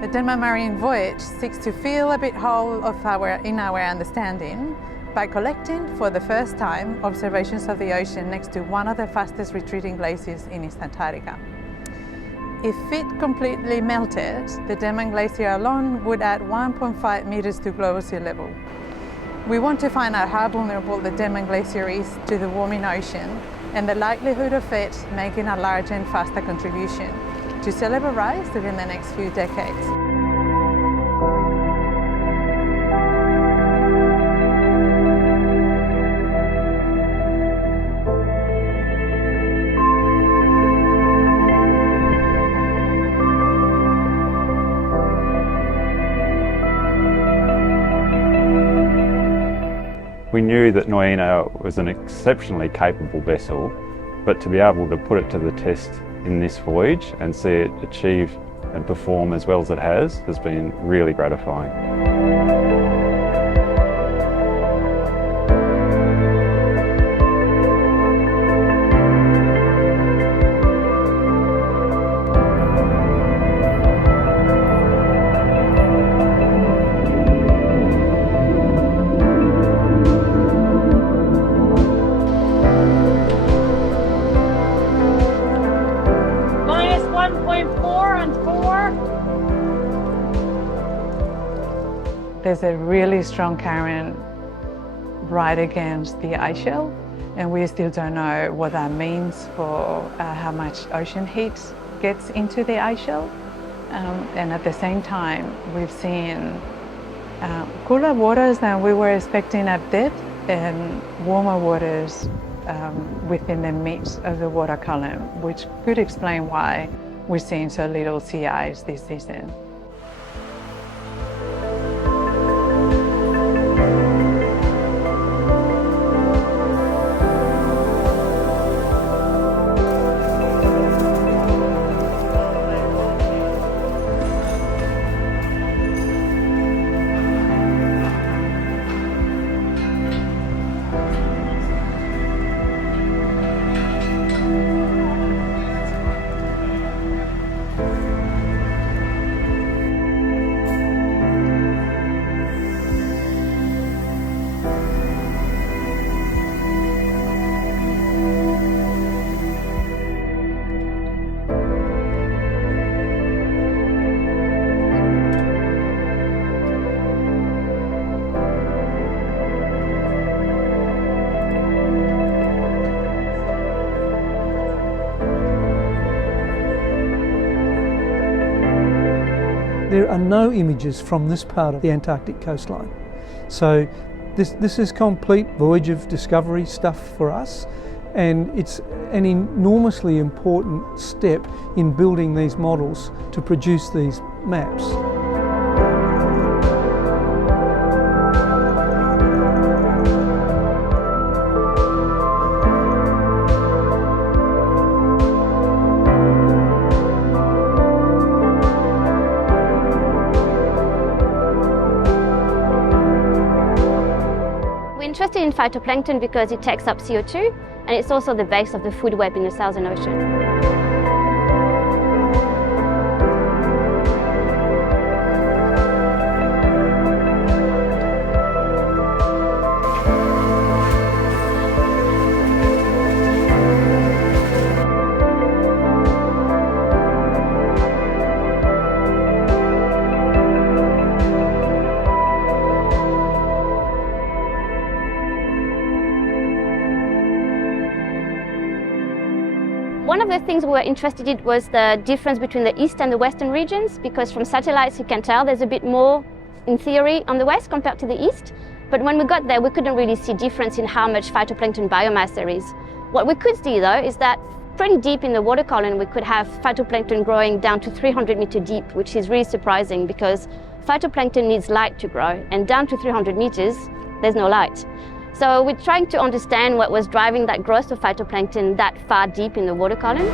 The Denman Marine Voyage seeks to fill a bit hole in our understanding by collecting, for the first time, observations of the ocean next to one of the fastest retreating glaciers in East Antarctica. If it completely melted, the Denman Glacier alone would add 1.5 meters to global sea level. We want to find out how vulnerable the Denman Glacier is to the warming ocean and the likelihood of it making a larger and faster contribution to sea level rise during the next few decades. We knew that Nuyina was an exceptionally capable vessel, but to be able to put it to the test in this voyage and see it achieve and perform as well as it has been really gratifying. There's a really strong current right against the ice shelf, and we still don't know what that means for how much ocean heat gets into the ice shelf. And at the same time, we've seen cooler waters than we were expecting at depth and warmer waters within the midst of the water column, which could explain why we're seeing so little sea ice this season. There are no images from this part of the Antarctic coastline. So this is complete voyage of discovery stuff for us, and it's an enormously important step in building these models to produce these maps. Interested in phytoplankton because it takes up CO2 and it's also the base of the food web in the Southern Ocean. One of the things we were interested in was the difference between the east and the western regions, because from satellites you can tell there's a bit more, in theory, on the west compared to the east. But when we got there, we couldn't really see difference in how much phytoplankton biomass there is. What we could see, though, is that pretty deep in the water column, we could have phytoplankton growing down to 300 meters deep, which is really surprising because phytoplankton needs light to grow, and down to 300 meters, there's no light. So we're trying to understand what was driving that growth of phytoplankton that far deep in the water column.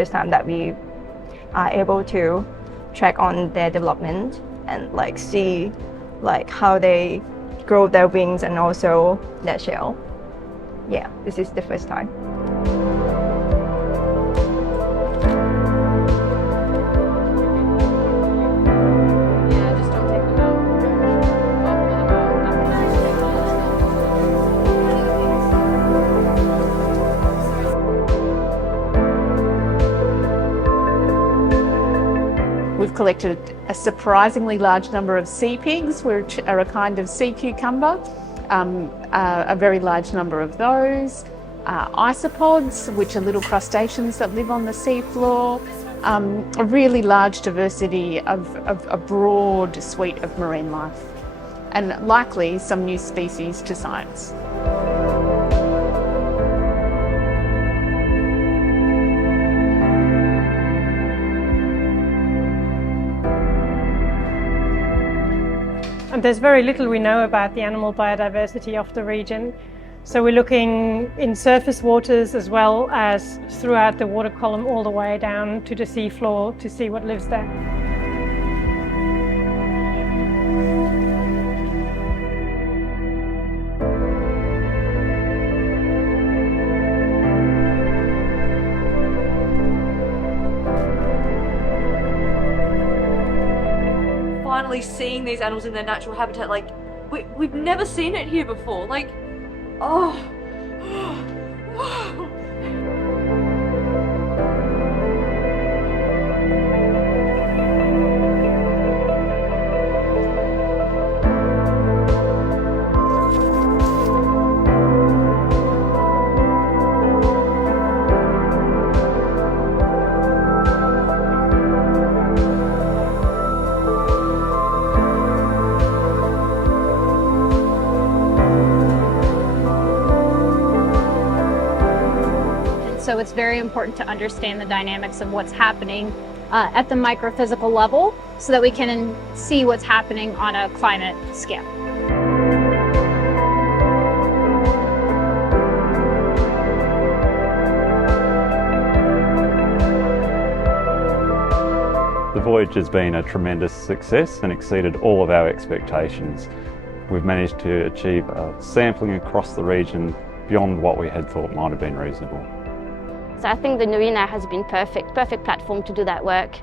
first time that we are able to track on their development and like see like how they grow their wings and also their shell. Yeah, this is the first time. We've collected a surprisingly large number of sea pigs, which are a kind of sea cucumber, a very large number of those, isopods, which are little crustaceans that live on the seafloor, a really large diversity of a broad suite of marine life, and likely some new species to science. And there's very little we know about the animal biodiversity of the region. So we're looking in surface waters as well as throughout the water column all the way down to the sea floor to see what lives there. Finally seeing these animals in their natural habitat, like we've never seen it here before, like oh. So it's very important to understand the dynamics of what's happening at the microphysical level so that we can see what's happening on a climate scale. The voyage has been a tremendous success and exceeded all of our expectations. We've managed to achieve sampling across the region beyond what we had thought might have been reasonable. So I think the Nuyina has been perfect platform to do that work.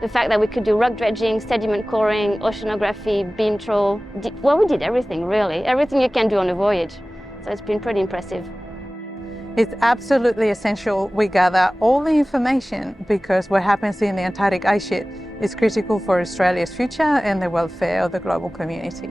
The fact that we could do rock dredging, sediment coring, oceanography, beam trawl, we did everything really, everything you can do on a voyage. So it's been pretty impressive. It's absolutely essential we gather all the information because what happens in the Antarctic ice sheet is critical for Australia's future and the welfare of the global community.